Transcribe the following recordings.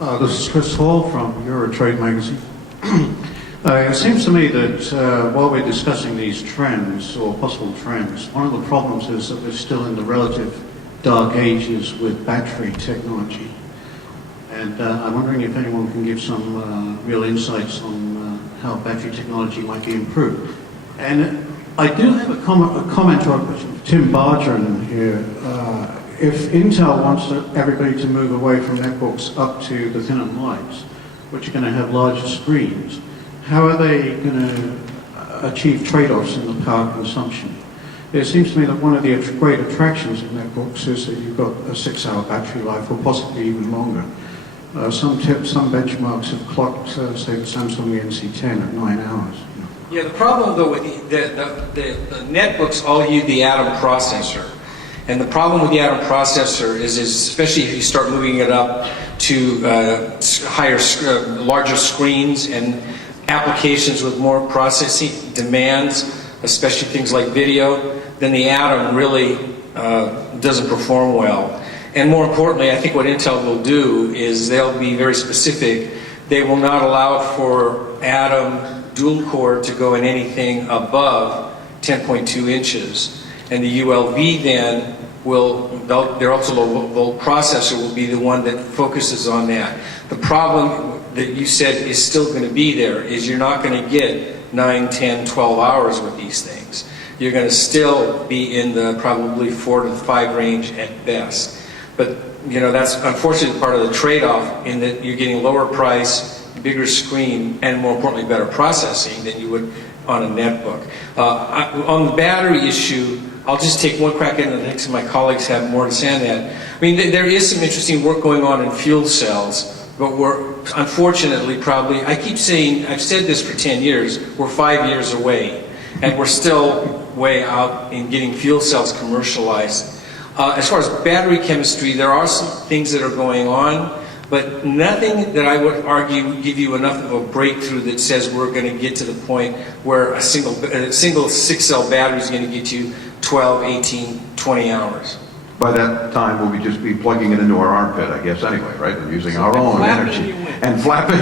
This is Chris Hall from Eurotrade magazine. It seems to me that while we're discussing these trends, or possible trends, one of the problems is that we're still in the relative dark ages with battery technology. And I'm wondering if anyone can give some real insights on how battery technology might be improved. And I do have a comment on Tim Bajarin here. If Intel wants everybody to move away from netbooks up to the thin and lights, which are going to have larger screens, how are they going to achieve trade-offs in the power consumption? It seems to me that one of the great attractions of netbooks is that you've got a 6-hour battery life, or possibly even longer. Some benchmarks have clocked, say, the Samsung NC10 at 9 hours. Yeah, the problem though with the netbooks all use the Atom processor. And the problem with the Atom processor is especially if you start moving it up to larger screens and applications with more processing demands, especially things like video, then the Atom really doesn't perform well. And more importantly, I think what Intel will do is they'll be very specific. They will not allow for Atom dual core to go in anything above 10.2 inches. And the ULV then their ultra low volt processor will be the one that focuses on that. The problem that you said is still going to be there is you're not going to get 9, 10, 12 hours with these things. You're going to still be in the probably 4 to 5 range at best. But you know, that's unfortunately part of the trade-off in that you're getting lower price, bigger screen, and more importantly better processing than you would on a netbook. On the battery issue, I'll just take one crack at it, and I think some of my colleagues have more to say on that. I mean, there is some interesting work going on in fuel cells, but we're unfortunately probably, I keep saying, I've said this for 10 years, we're 5 years away, and we're still way out in getting fuel cells commercialized. As far as battery chemistry, there are some things that are going on, but nothing that I would argue would give you enough of a breakthrough that says we're going to get to the point where a single 6-cell battery is going to get you 12, 18, 20 hours. By that time, we'll just be plugging it into our armpit, I guess, anyway, right? And using our own energy. And flapping,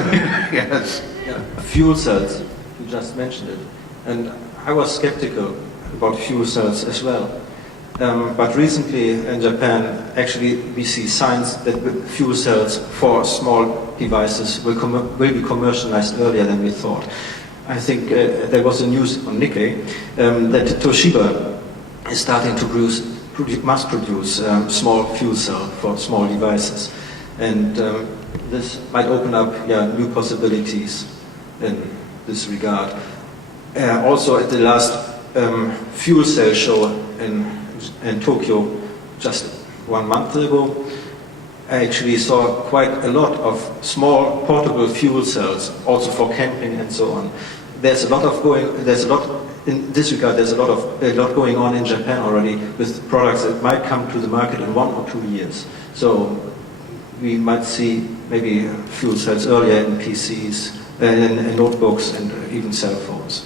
yes. Yeah. Fuel cells, you just mentioned it. And I was skeptical about fuel cells as well. But recently in Japan, actually we see signs that fuel cells for small devices will be commercialized earlier than we thought. I think there was a news on Nikkei that Toshiba is starting to mass produce small fuel cell for small devices. And this might open up new possibilities in this regard. Also at the last fuel cell show in Tokyo just 1 month ago, I actually saw quite a lot of small portable fuel cells, also for camping and so on. There's a lot in this regard. There's a lot going on in Japan already with products that might come to the market in 1 or 2 years. So we might see maybe fuel cells earlier in PCs, in notebooks, and even cell phones.